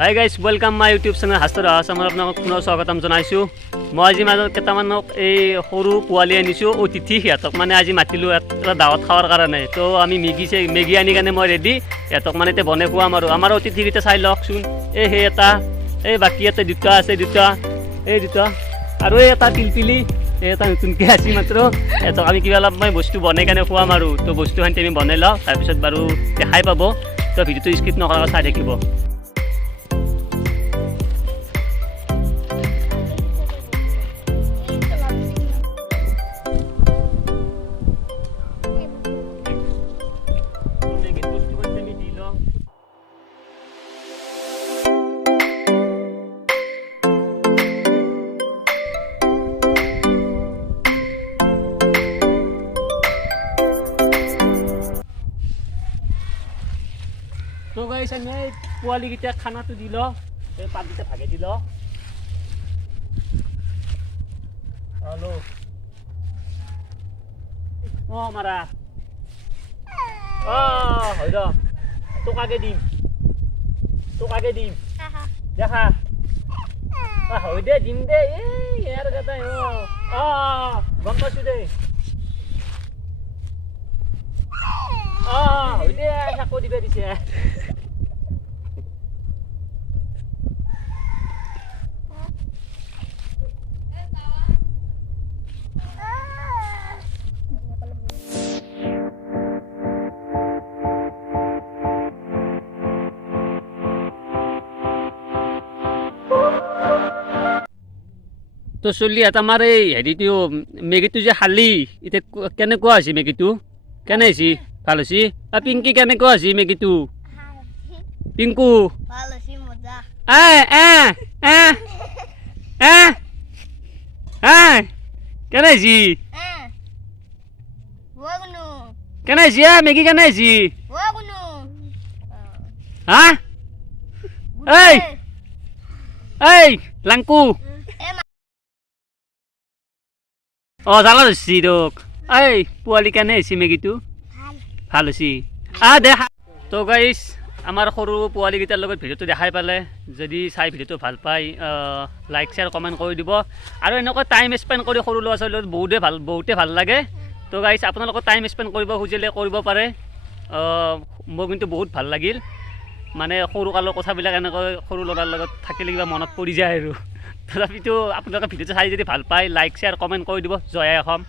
High guys welcome my YouTube channel হাস্তৰ আসামৰ আপোনাক পুনৰ স্বাগতম জনাইছোঁ। মই আজি মাজত কেইটামানক এই সৰু পোৱালি আনিছোঁ অতিথি, সিহঁতক মানে আজি মাতিলোঁ এটা দাৱত খাৱাৰ কাৰণে। তো আমি মেগী আনি কাৰণে মই ৰেডি, সিহঁতক মানে এতিয়া বনাই খুৱাম আৰু আমাৰ অতিথিকেইটা চাই লওকচোন। এই সেই এটা, এই বাকী এটা দুটা আছে, এই দুটা আৰু এই এটা পিলপিলি, এই এটা নতুনকৈ আছে মাত্ৰ। সিহঁতক আমি কিবা অলপ মই বস্তু বনাই কাৰণে খুৱাম আৰু। তো বস্তুখিনি আমি বনাই লওঁ, তাৰপিছত বাৰু দেখাই পাব। তো ভিডিঅ'টো স্কিপ নকৰাকৈ চাই থাকিব। তো গাইছ আমি পোৱালিকেইটা খানাটো দি লওঁ, এই পাতকেইটা ভাগে দি লওঁ। হেল্ল' অঁ মাৰা হয় ৰ, তোক আগে দিম দেখা হয় দে, দিম দে। এই ইয়াৰ কেইটাই গম পাইছোঁ দে। হয় দে, চাকো দিবে দিছে। তো চলি এটা আমাৰ এই হেৰিটো মেগীটো যে খালি, এতিয়া কেনেকুৱা হৈছে মেগীটো? কেনে হৈছে? ভাল হৈছে? পিংকি কেনেকুৱা হৈছে মেগীটো? পিংকু কেনে হৈছে? কেনে হৈছে মেগী? কেনে হৈছে? হা এই লাংকু জালা ধৰছি তোক। এই পোৱালি কেনে হৈছে মেগীটো? ভাল হৈছে দে। তো গাইছ আমাৰ সৰু পোৱালিকেইটাৰ লগত ভিডিঅ'টো দেখাই পালে, যদি চাই ভিডিঅ'টো ভাল পায় লাইক শ্বেয়াৰ কমেণ্ট কৰি দিব। আৰু এনেকৈ টাইম স্পেণ্ড কৰি সৰু ল'ৰা ছোৱালীৰ লগত বহুতে ভাল লাগে। তো গাইছ আপোনালোকৰ টাইম স্পেণ্ড কৰিব খুজিলে কৰিব পাৰে। মোৰ কিন্তু বহুত ভাল লাগিল, মানে সৰুকালৰ কথাবিলাক এনেকৈ সৰু ল'ৰাৰ লগত থাকিলে কিবা মনত পৰি যায় আৰু। তথাপিতো আপোনালোকে ভিডিঅ'টো চাই যদি ভাল পায় লাইক শ্বেয়াৰ কমেণ্ট কৰি দিব। জয় আই অসম।